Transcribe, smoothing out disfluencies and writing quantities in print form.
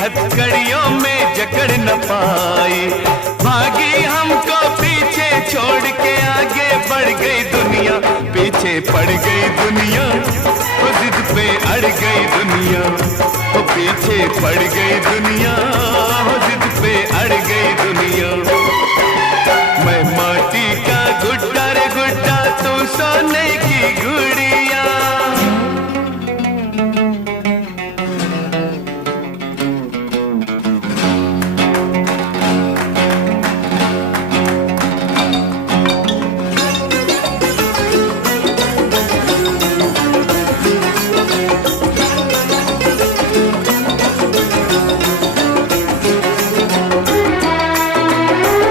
हथकड़ियों में जकड़ न पाई। भागी हमको पीछे छोड़ के आगे बढ़ गई दुनिया, पीछे पड़ गई दुनिया, वो जिद पे अड़ गई दुनिया, वो पीछे पड़ गई दुनिया, वो जिद पे अड़ गई दुनिया।